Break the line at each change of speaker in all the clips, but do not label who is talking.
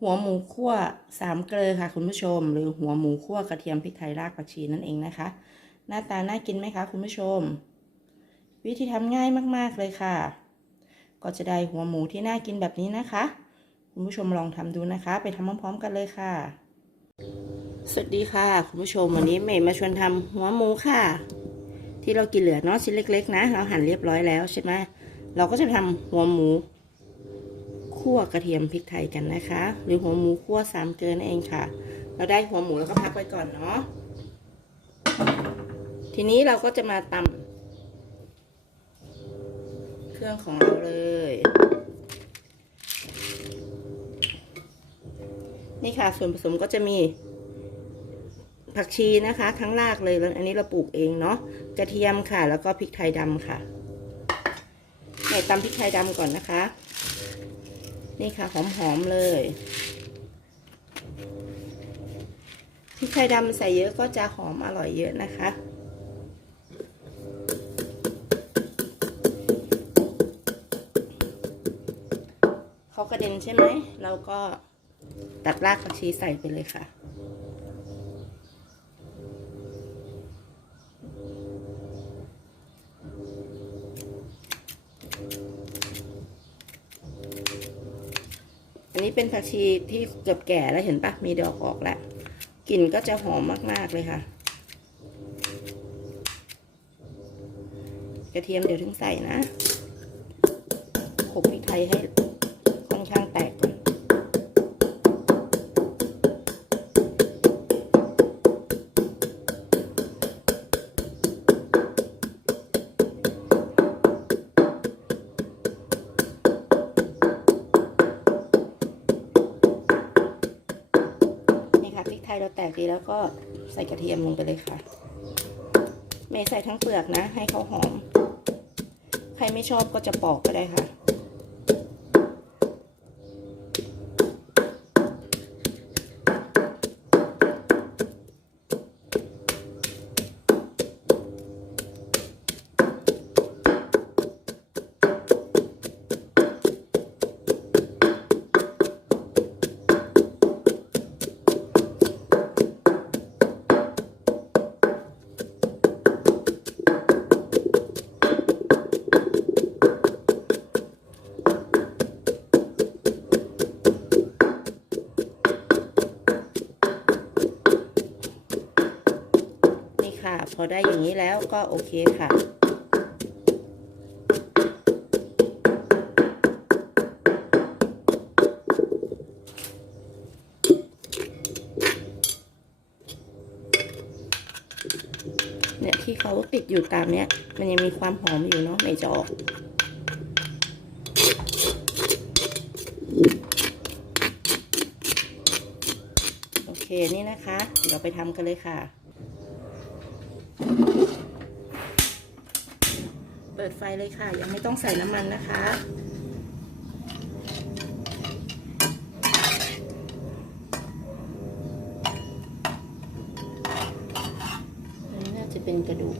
หัวหมูคั่วสามเกลือค่ะคุณผู้ชม หรือหัวหมูคั่วกระเทียมพริกไทยรากผักชีนั่นเองนะคะ หน้าตาน่ากินไหมคะคุณผู้ชม วิธีทำง่ายมากๆเลยค่ะ ก็จะได้หัวหมูที่น่ากินแบบนี้นะคะ คุณผู้ชมลองทำดูนะคะ ไปทำพร้อมๆกันเลยค่ะ สวัสดีค่ะ คุณผู้ชมวันนี้เมย์มาชวนทำหัวหมูค่ะ ที่เรากินเหลือเนาะชิ้นเล็ก ๆ นะ เราหั่นเรียบร้อยแล้วใช่ไหมเราก็จะทำหัวหมู คั่วกระเทียมพริกไทยกันนะคะ หรือหัวหมูคั่วสามเกลือนั่นเองค่ะ เราได้หัวหมูแล้วก็พักไว้ก่อนเนาะทีนี้เราก็จะมาตำเครื่องของเราเลยนี่ค่ะส่วนผสมก็จะมี ผักชีนะคะ ทั้งรากเลยแล้วอันนี้เราปลูกเองเนาะกระเทียมค่ะ แล้วก็พริกไทยดำค่ะไหนตำพริกไทยดำก่อนนะคะ นี่ค่ะ หอมๆเลยพริกไทยดำใส่เยอะก็จะหอมอร่อยเยอะนะคะเขากระเด็นใช่ไหมเราก็ตัดรากผักชีใส่ไปเลยค่ะ อั นี้เป็นผักชีที่เกือบแก่แล้วเห็นปะมีดอกออกแล้วกลิ่นก็จะหอมมาก ๆ เลยค่ะ กระเทียมเดี๋ยวถึงใส่นะ ขบพริกไทยให้ ยเราแตกดีแล้วก็ใส่กระเทียมลงไปเลยค่ะ เมย์ใส่ทั้งเปลือกนะ ให้เขาหอม ใครไม่ชอบก็จะปอกก็ได้ค่ะ อได้อย่างนี้แล้วก็โอเคค่ะ เนี่ยที่เขาติดอยู่ตามเนี้ย มันยังมีความหอมอยู่เนาะไม่จะออกโอเคนี่นะคะ เดี๋ยวไปทำกันเลยค่ะ เปิดไฟเลยค่ะ ยังไม่ต้องใส่น้ำมันนะคะนี่น่าจะเป็นกระดูก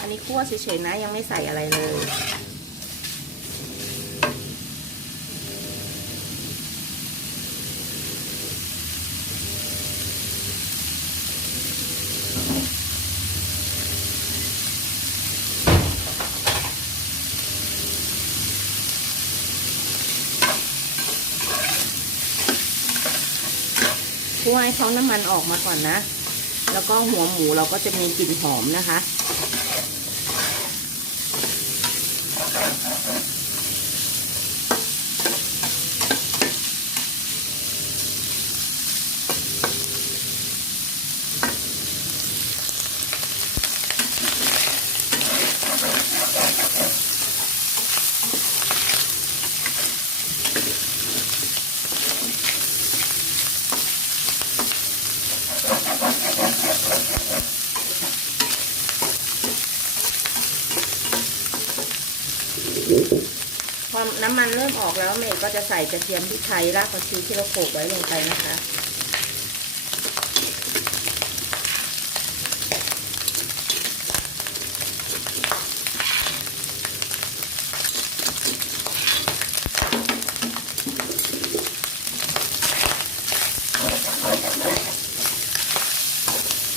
อันนี้คั่วเฉยๆนะยังไม่ใส่อะไรเลยคั่วให้เขาน้ำมันออกมาก่อนนะ แล้วก็หัวหมูเราก็จะมีกลิ่นหอมนะคะ น น้ำมันเริ่มออกแล้วเมย์ก็จะใส่กระเทียมพริกไทยรากผักชีที่เราโขลกไว้ลงไปนะคะ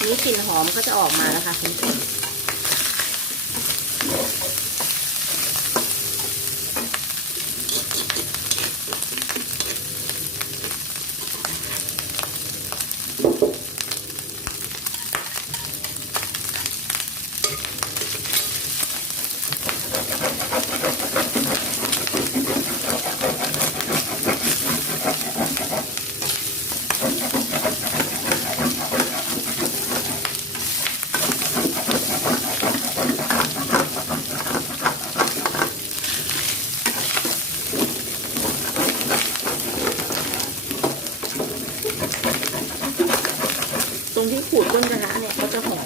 นี้กลิ่นหอมก็จะออกมาแล้วค่ะคุณผู้ชม ตรงที่ขูดก้นกระทะเนี่ยเขาจะหอม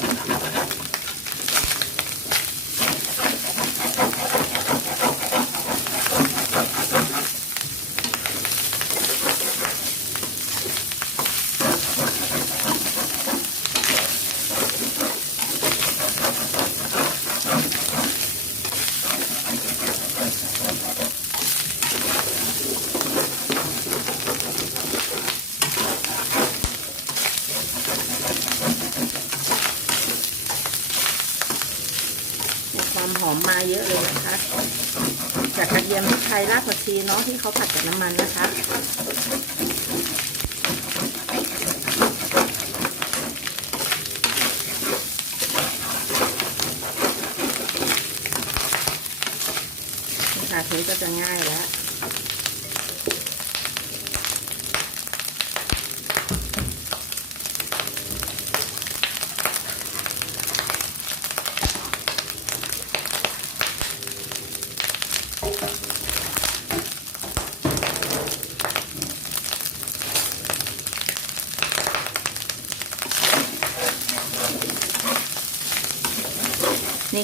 มีความหอมมา เยอะเลยนะคะจากกระเทียมพริกไทยรากผักชีเนาะที่เขาผัดกับน้ำมันนะคะนี่ค่ะเทก็จะง่ายแล้ว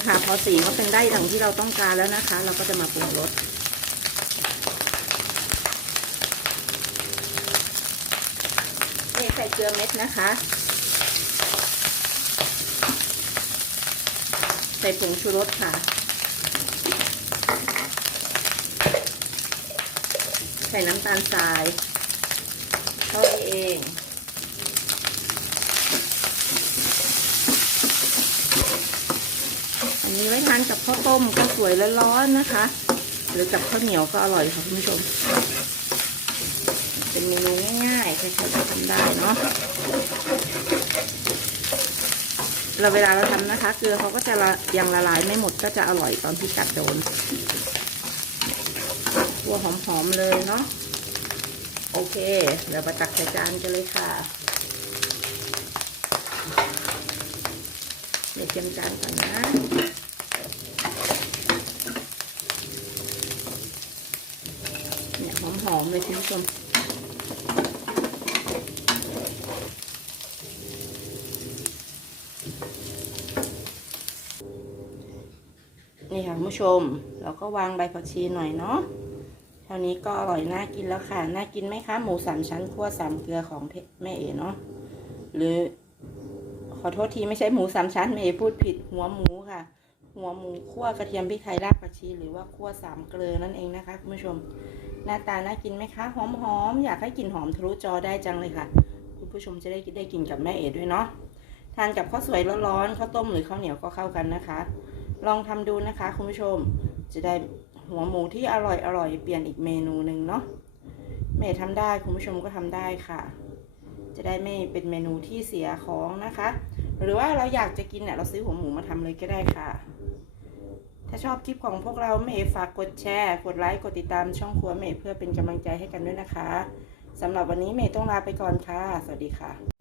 ค่ะ พอสีเขาเป็นได้ดังที่เราต้องการแล้วนะคะ เราก็จะมาปรุงรสนี่ใส่เกลือเม็ดนะคะ ใส่ผงชูรสค่ะ ใส่น้ำตาลทรายเท่านี้เอง อันนี้ไว้ทานกับข้าวต้มก็สวยและร้อนๆนะคะ หรือกับข้าวเหนียวก็อร่อยค่ะคุณผู้ชม เป็นเมนูง่ายๆใครๆก็ทำได้เนาะเราเวลาเราทำนะคะ เกลือเขาก็จะยังละลายไม่หมดก็จะอร่อยตอนที่กัดโดนตัวหอมๆเลยเนาะโอเค เดี๋ยวไปตักใส่จานกันเลยค่ะเดี๋ยวเตรียมจานก่อนนะ เนี่ย หอมเลยคุณผู้ชมนี่ค่ะคุณผู้ชม เราก็วางใบผักชีหน่อยเนาะเท่านี้ก็อร่อยน่ากินแล้วค่ะ น่ากินไหมคะหมูสามชั้นคั่วสามเกลือของแม่เอ๋เนาะหรือ ขอโทษทีไม่ใช่หมูสามชั้นแม่เอ๋พูดผิดหัวหมูค่ะ หัวหมูคั่วกระเทียมพริกไทยรากผักชีหรือว่าคั่วสามเกลือนั่นเองนะคะคุณผู้ชม หน้าตาน่ากินไหมคะ หอมๆอมอยากให้กลิ่นหอมทะลุจอได้จังเลยค่ะ คุณผู้ชมจะได้ได้กินกับแม่เอ๋ด้วยเนาะทานกับข้าวสวยร้อนๆข้าวต้มหรือข้าวเหนียวก็เข้ากันนะคะ ลองทำดูนะคะ คุณผู้ชมจะได้หัวหมูที่อร่อยอร่อยเปลี่ยนอีกเมนูหนึ่งเนาะแม่ทำได้คุณผู้ชมก็ทำได้ค่ะ จะได้ไม่เป็นเมนูที่เสียของนะคะ หรือว่าเราอยากจะกินเนี่ยเราซื้อหัวหมูมาทำเลยก็ได้ค่ะ ถ้าชอบคลิปของพวกเราเมย์ฝากกดแชร์ กดไลค์ กดติดตามช่องครัวเมย์เพื่อเป็นกำลังใจให้กันด้วยนะคะสำหรับวันนี้เมย์ต้องลาไปก่อนค่ะ สวัสดีค่ะ